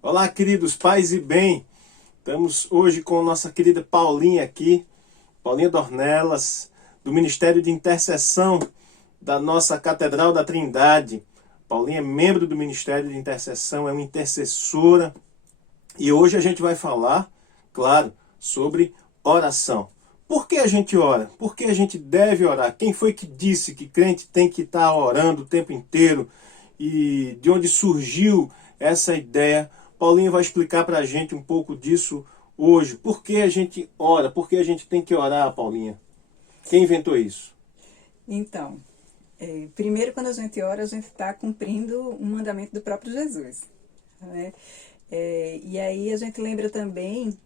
Olá, queridos pais e bem. Estamos hoje com nossa querida Paulinha aqui, Paulinha Dornelas, do Ministério de Intercessão da nossa Catedral da Trindade. Paulinha é membro do Ministério de Intercessão, é uma intercessora. E hoje a gente vai falar, claro, sobre oração. Por que a gente ora? Por que a gente deve orar? Quem foi que disse que crente tem que estar orando o tempo inteiro? E de onde surgiu essa ideia? Paulinho vai explicar para a gente um pouco disso hoje. Por que a gente ora? Por que a gente tem que orar, Paulinha? Quem inventou isso? Então, primeiro quando a gente ora, a gente está cumprindo um mandamento do próprio Jesus, né? E aí a gente lembra também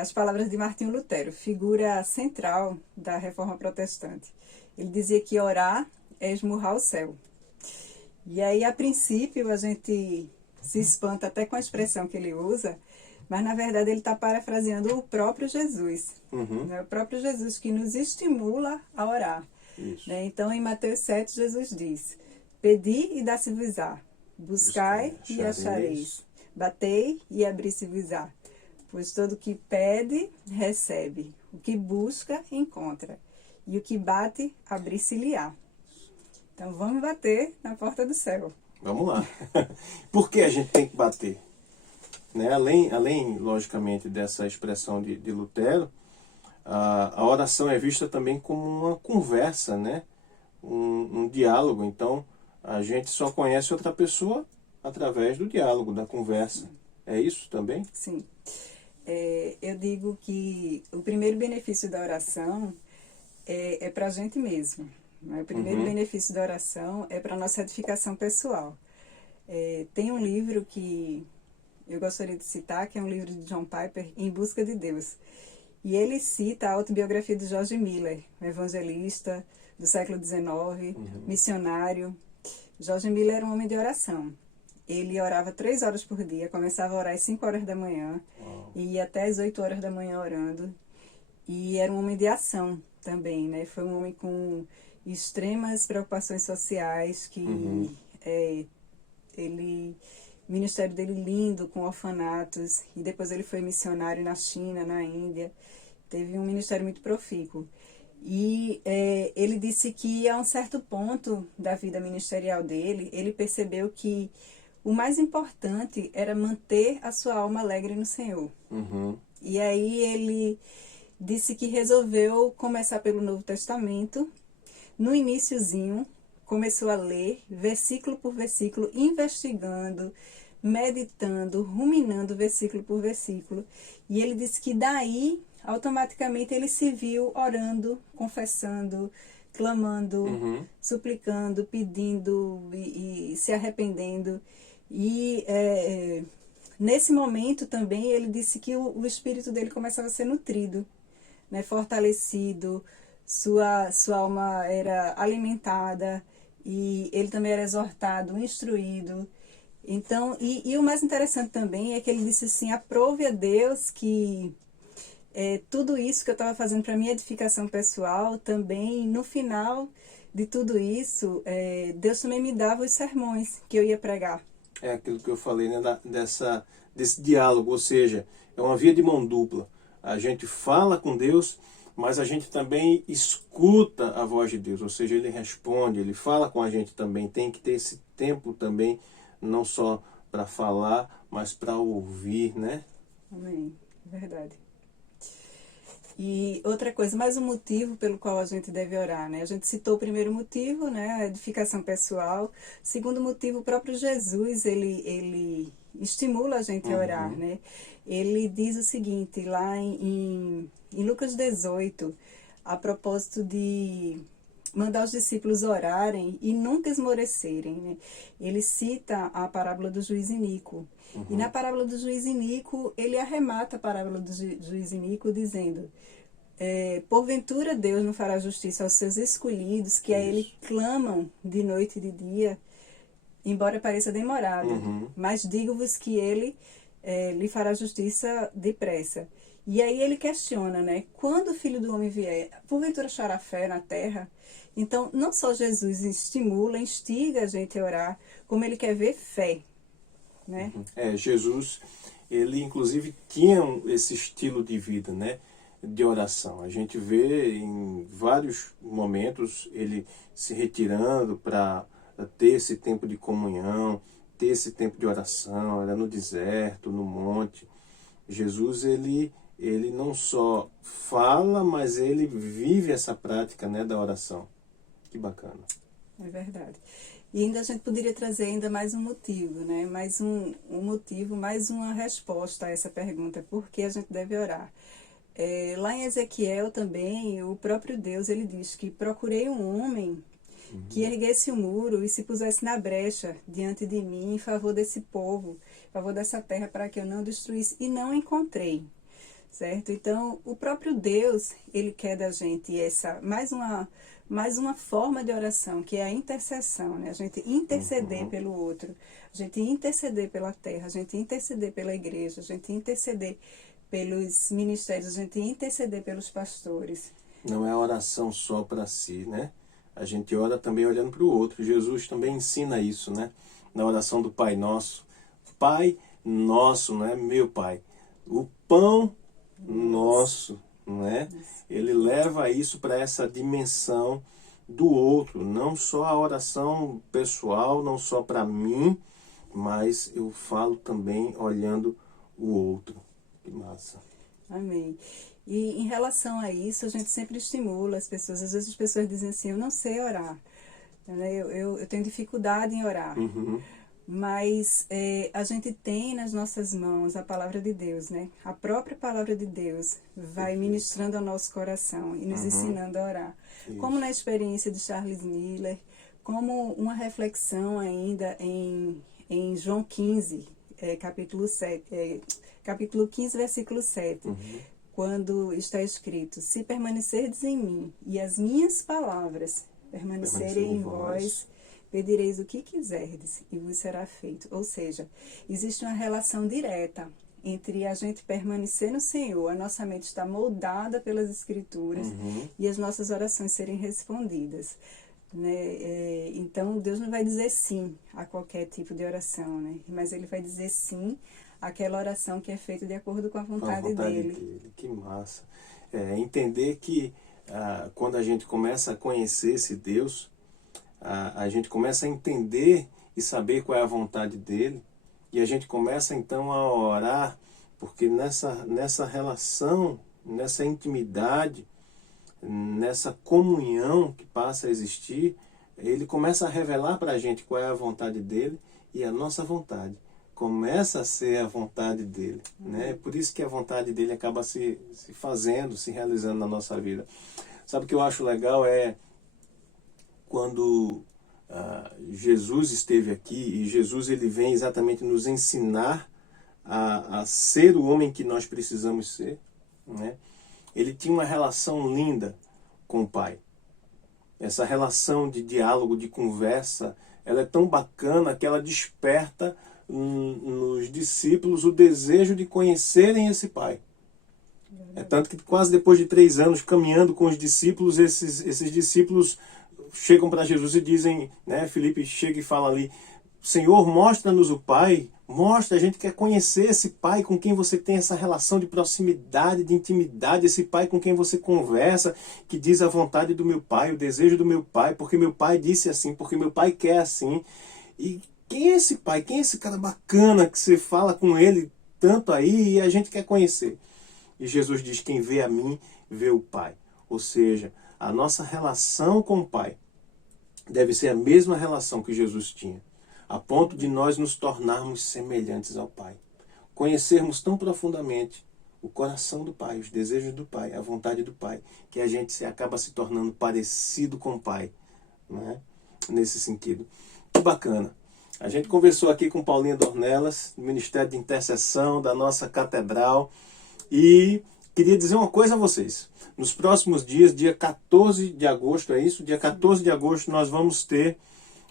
as palavras de Martinho Lutero, figura central da Reforma Protestante. Ele dizia que orar é esmurrar o céu. E aí, a princípio, a gente se espanta até com a expressão que ele usa, mas na verdade ele está parafraseando o próprio Jesus. Né? O próprio Jesus que nos estimula a orar. Né? Então, em Mateus 7, Jesus diz: Pedi e dá-se-vos-á, buscai e achareis, batei e abri-se-vos-á. Pois todo o que pede, recebe, o que busca, encontra, e o que bate, abrir-se-lhe-á. Então vamos bater na porta do céu. Vamos lá. Por que a gente tem que bater? Né? Além, logicamente, dessa expressão de Lutero, a oração é vista também como uma conversa, né? Um diálogo. Então, a gente só conhece outra pessoa através do diálogo, da conversa. É isso também? Sim. Eu digo que o primeiro benefício da oração é para a gente mesmo. Né? O primeiro benefício da oração é para a nossa edificação pessoal. Tem um livro que eu gostaria de citar, que é um livro de John Piper, Em Busca de Deus. E ele cita a autobiografia de George Miller, um evangelista do século XIX, missionário. George Miller era um homem de oração. Ele orava 3 horas por dia, começava a orar às 5 horas da manhã, e ia até às 8 horas da manhã orando. E era um homem de ação também, né? Foi um homem com extremas preocupações sociais, que o ministério dele lindo, com orfanatos, e depois ele foi missionário na China, na Índia. Teve um ministério muito profícuo. E ele disse que a um certo ponto da vida ministerial dele, ele percebeu que o mais importante era manter a sua alma alegre no Senhor. E aí ele disse que resolveu começar pelo Novo Testamento. No iniciozinho, começou a ler, versículo por versículo, investigando, meditando, ruminando versículo por versículo. E ele disse que daí, automaticamente, ele se viu orando, confessando, clamando, suplicando, pedindo e se arrependendo. E nesse momento também ele disse que o espírito dele começava a ser nutrido, né, fortalecido, sua alma era alimentada e ele também era exortado, instruído. Então, e o mais interessante também é que ele disse assim: aprove a Deus que tudo isso que eu estava fazendo para minha edificação pessoal, também no final de tudo isso, Deus também me dava os sermões que eu ia pregar. É aquilo que eu falei, né? Desse diálogo, ou seja, é uma via de mão dupla. A gente fala com Deus, mas a gente também escuta a voz de Deus, ou seja, Ele responde, Ele fala com a gente também. Tem que ter esse tempo também, não só para falar, mas para ouvir, né? Amém. Verdade. E outra coisa, mais um motivo pelo qual a gente deve orar, né? A gente citou o primeiro motivo, né? A edificação pessoal. Segundo motivo, o próprio Jesus, ele estimula a gente a orar, né? Ele diz o seguinte, lá em Lucas 18, a propósito de mandar os discípulos orarem e nunca esmorecerem, né? Ele cita a parábola do juiz iníquo. E na parábola do juiz iníquo, ele arremata a parábola do juiz iníquo dizendo: porventura Deus não fará justiça aos seus escolhidos, que a Ele clamam de noite e de dia, embora pareça demorado. Mas digo-vos que Ele lhe fará justiça depressa. E aí ele questiona, né? Quando o Filho do Homem vier, porventura achará fé na terra? Então, não só Jesus estimula, instiga a gente a orar, como ele quer ver fé. né? Jesus, ele inclusive tinha esse estilo de vida, né, de oração. A gente vê em vários momentos ele se retirando para ter esse tempo de comunhão, ter esse tempo de oração, era no deserto, no monte. Jesus, ele não só fala, mas ele vive essa prática, né, da oração. Que bacana. É verdade. E ainda a gente poderia trazer ainda mais um motivo, né? Mais um motivo, mais uma resposta a essa pergunta, por que a gente deve orar? Lá em Ezequiel também, o próprio Deus, ele diz que procurei um homem que erguesse o muro e se pusesse na brecha diante de mim em favor desse povo, em favor dessa terra, para que eu não destruísse, e não encontrei, certo? Então, o próprio Deus, ele quer da gente mais uma forma de oração, que é a intercessão, né? A gente interceder pelo outro, a gente interceder pela terra, a gente interceder pela igreja, a gente interceder pelos ministérios, a gente interceder pelos pastores. Não é oração só para si, né? A gente ora também olhando para o outro. Jesus também ensina isso, né? Na oração do Pai Nosso. Pai Nosso, não é meu Pai. O pão nosso, não é? Ele leva isso para essa dimensão do outro. Não só a oração pessoal, não só para mim, mas eu falo também olhando o outro. Que massa. Amém. E em relação a isso, a gente sempre estimula as pessoas. Às vezes as pessoas dizem assim, eu não sei orar, né? Eu tenho dificuldade em orar. Mas a gente tem nas nossas mãos a palavra de Deus, né? A própria palavra de Deus vai ministrando ao nosso coração e nos ensinando a orar. Isso. Como na experiência de Charles Miller, como uma reflexão ainda em João 15, capítulo 15, versículo 7. Quando está escrito, se permanecerdes em mim e as minhas palavras permanecerem em vós, pedireis o que quiserdes e vos será feito. Ou seja, existe uma relação direta entre a gente permanecer no Senhor, a nossa mente está moldada pelas Escrituras e as nossas orações serem respondidas. Né? Então, Deus não vai dizer sim a qualquer tipo de oração, né? Mas Ele vai dizer sim àquela oração que é feita de acordo com a vontade dele. Que massa. Entender que quando a gente começa a conhecer esse Deus, a gente começa a entender e saber qual é a vontade dele, e a gente começa então a orar, porque nessa relação, nessa intimidade, nessa comunhão que passa a existir, ele começa a revelar para a gente qual é a vontade dele, e a nossa vontade começa a ser a vontade dele, né? Por isso que a vontade dele acaba se fazendo, se realizando na nossa vida. Sabe o que eu acho legal quando Jesus esteve aqui, e Jesus ele vem exatamente nos ensinar a ser o homem que nós precisamos ser, né? Ele tinha uma relação linda com o Pai. Essa relação de diálogo, de conversa, ela é tão bacana que ela desperta nos discípulos o desejo de conhecerem esse Pai. É tanto que quase depois de 3 anos caminhando com os discípulos, esses discípulos chegam para Jesus e dizem, né, Filipe chega e fala ali, Senhor, mostra-nos o Pai, mostra, a gente quer conhecer esse Pai com quem você tem essa relação de proximidade, de intimidade, esse Pai com quem você conversa, que diz a vontade do meu Pai, o desejo do meu Pai, porque meu Pai disse assim, porque meu Pai quer assim. E quem é esse Pai? Quem é esse cara bacana que você fala com ele tanto aí e a gente quer conhecer? E Jesus diz, quem vê a mim, vê o Pai. Ou seja, a nossa relação com o Pai deve ser a mesma relação que Jesus tinha, a ponto de nós nos tornarmos semelhantes ao Pai. Conhecermos tão profundamente o coração do Pai, os desejos do Pai, a vontade do Pai, que a gente acaba se tornando parecido com o Pai, né? Nesse sentido. Que bacana. A gente conversou aqui com Paulinha Dornelas, do Ministério de Intercessão da nossa Catedral, e queria dizer uma coisa a vocês. Nos próximos dias, dia 14 de agosto, é isso? Dia 14 de agosto nós vamos ter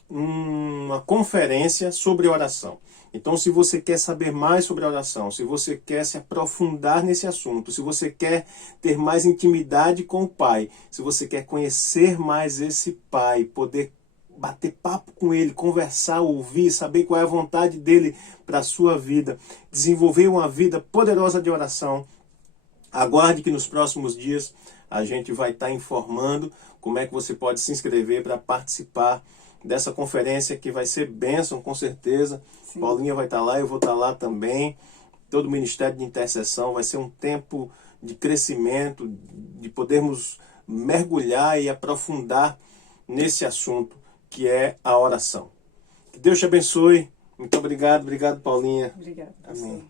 uma conferência sobre oração. Então, se você quer saber mais sobre a oração, se você quer se aprofundar nesse assunto, se você quer ter mais intimidade com o Pai, se você quer conhecer mais esse Pai, poder bater papo com Ele, conversar, ouvir, saber qual é a vontade dEle para a sua vida, desenvolver uma vida poderosa de oração. Aguarde que nos próximos dias a gente vai estar informando como é que você pode se inscrever para participar dessa conferência que vai ser bênção, com certeza. Sim. Paulinha vai estar lá, eu vou estar lá também. Todo o Ministério de Intercessão vai ser um tempo de crescimento, de podermos mergulhar e aprofundar nesse assunto que é a oração. Que Deus te abençoe. Muito obrigado, Paulinha. Obrigada. Amém.